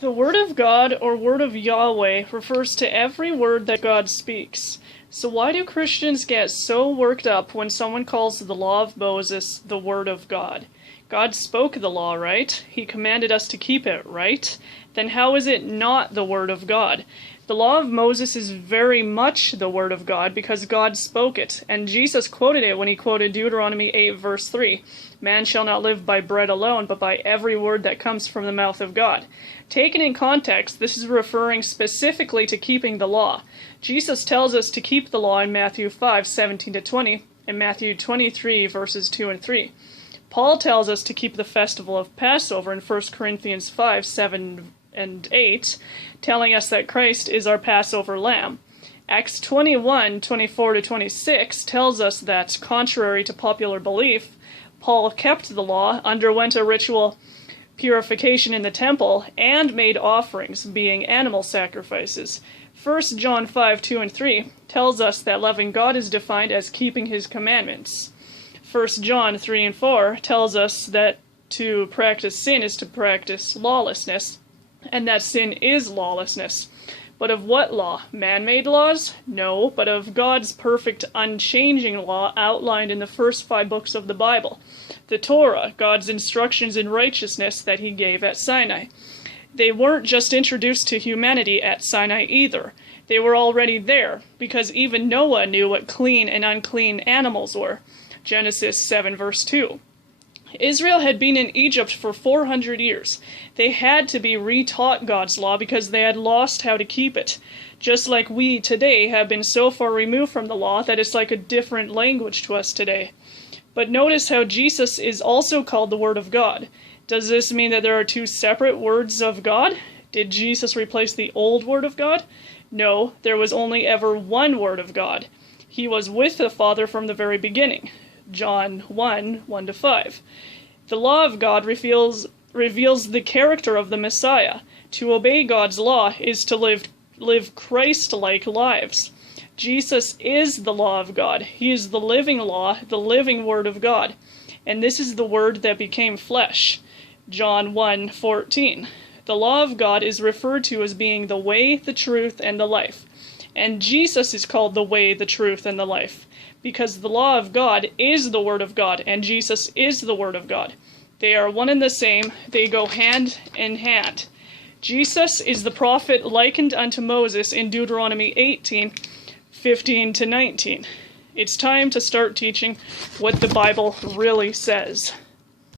The Word of God, or Word of Yahweh, refers to every word that God speaks. So why do Christians get so worked up when someone calls the law of Moses the Word of God? God spoke the law, right? He commanded us to keep it, right? Then how is it not the Word of God? The law of Moses is very much the Word of God because God spoke it, and Jesus quoted it when he quoted Deuteronomy 8 verse 3. Man shall not live by bread alone, but by every word that comes from the mouth of God. Taken in context, this is referring specifically to keeping the law. Jesus tells us to keep the law in Matthew 5:17-20 and Matthew 23 verses 2 and 3. Paul tells us to keep the festival of Passover in 1 Corinthians 5:7 and 8, telling us that Christ is our Passover lamb. Acts 21:24-26 tells us that, contrary to popular belief, Paul kept the law, underwent a ritual purification in the temple, and made offerings, being animal sacrifices. 1 John 5:2 and 3 tells us that loving God is defined as keeping his commandments. 1 John 3 and 4 tells us that to practice sin is to practice lawlessness, and that sin is lawlessness. But of what law? Man-made laws? No, but of God's perfect, unchanging law outlined in the first 5 books of the Bible. The Torah, God's instructions in righteousness that he gave at Sinai. They weren't just introduced to humanity at Sinai either. They were already there, because even Noah knew what clean and unclean animals were. Genesis 7 verse 2. Israel had been in Egypt for 400 years. They had to be retaught God's law because they had lost how to keep it. Just like we today have been so far removed from the law that it's like a different language to us today. But notice how Jesus is also called the Word of God. Does this mean that there are 2 separate words of God? Did Jesus replace the old Word of God? No, there was only ever one Word of God. He was with the Father from the very beginning. John 1:1-5. The law of God reveals the character of the Messiah. To obey God's law is to live Christ-like lives. Jesus is the law of God. He is the living law, the living Word of God. And this is the Word that became flesh. John 1:14. The law of God is referred to as being the way, the truth, and the life. And Jesus is called the way, the truth, and the life, because the law of God is the Word of God, and Jesus is the Word of God. They are one and the same. They go hand in hand. Jesus is the prophet likened unto Moses in Deuteronomy 18:15-19. It's time to start teaching what the Bible really says.